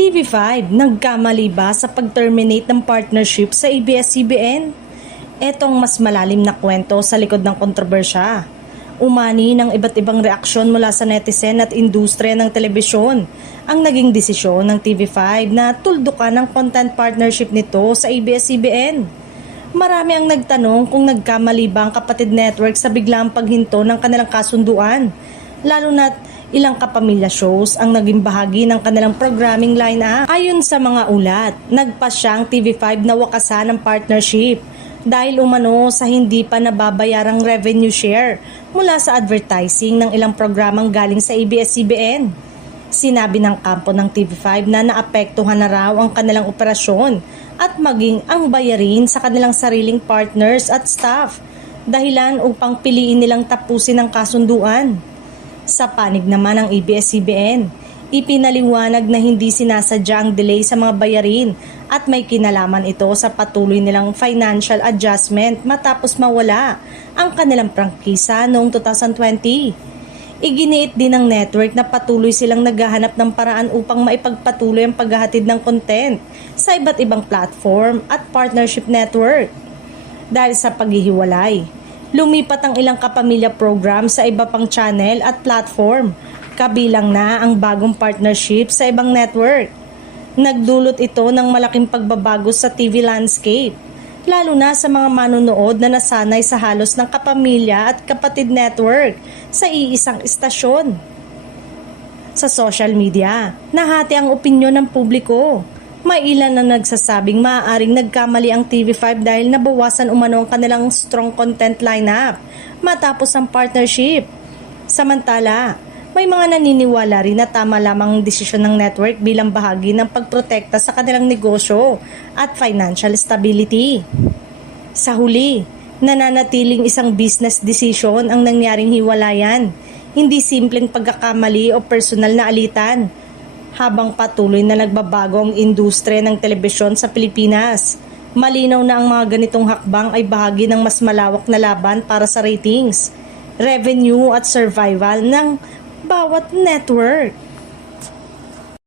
TV5, nagkamali ba sa pag-terminate ng partnership sa ABS-CBN? Etong mas malalim na kwento sa likod ng kontrobersya. Umani ng iba't ibang reaksyon mula sa netizen at industriya ng telebisyon ang naging desisyon ng TV5 na tuldukan ang content partnership nito sa ABS-CBN. Marami ang nagtanong kung nagkamali ba ang kapatid network sa biglang paghinto ng kanilang kasunduan, lalo na't ilang kapamilya shows ang naging bahagi ng kanilang programming line-up. Ayon sa mga ulat, nagpasya ang TV5 na wakasan ang partnership dahil umano sa hindi pa nababayarang revenue share mula sa advertising ng ilang programang galing sa ABS-CBN. Sinabi ng kampo ng TV5 na naapektuhan na raw ang kanilang operasyon at maging ang bayarin sa kanilang sariling partners at staff, dahilan upang piliin nilang tapusin ang kasunduan. Sa panig naman ng ABS-CBN, ipinaliwanag na hindi sinasadya ang delay sa mga bayarin at may kinalaman ito sa patuloy nilang financial adjustment matapos mawala ang kanilang prangkisa noong 2020. Iginiit din ng network na patuloy silang naghahanap ng paraan upang maipagpatuloy ang paghahatid ng content sa iba't ibang platform at partnership network. Dahil sa paghihiwalay, lumipat ang ilang kapamilya program sa iba pang channel at platform, kabilang na ang bagong partnership sa ibang network. Nagdulot ito ng malaking pagbabago sa TV landscape, lalo na sa mga manonood na nasanay sa halos ng kapamilya at kapatid network sa iisang istasyon. Sa social media, nahati ang opinyon ng publiko. May ilan na nagsasabing maaaring nagkamali ang TV5 dahil nabawasan umano ang kanilang strong content lineup matapos ang partnership. Samantala, may mga naniniwala rin na tama lamang ang desisyon ng network bilang bahagi ng pagprotekta sa kanilang negosyo at financial stability. Sa huli, nananatiling isang business decision ang nangyaring hiwalayan, hindi simpleng pagkakamali o personal na alitan. Habang patuloy na nagbabago ang industriya ng telebisyon sa Pilipinas, malinaw na ang mga ganitong hakbang ay bahagi ng mas malawak na laban para sa ratings, revenue at survival ng bawat network.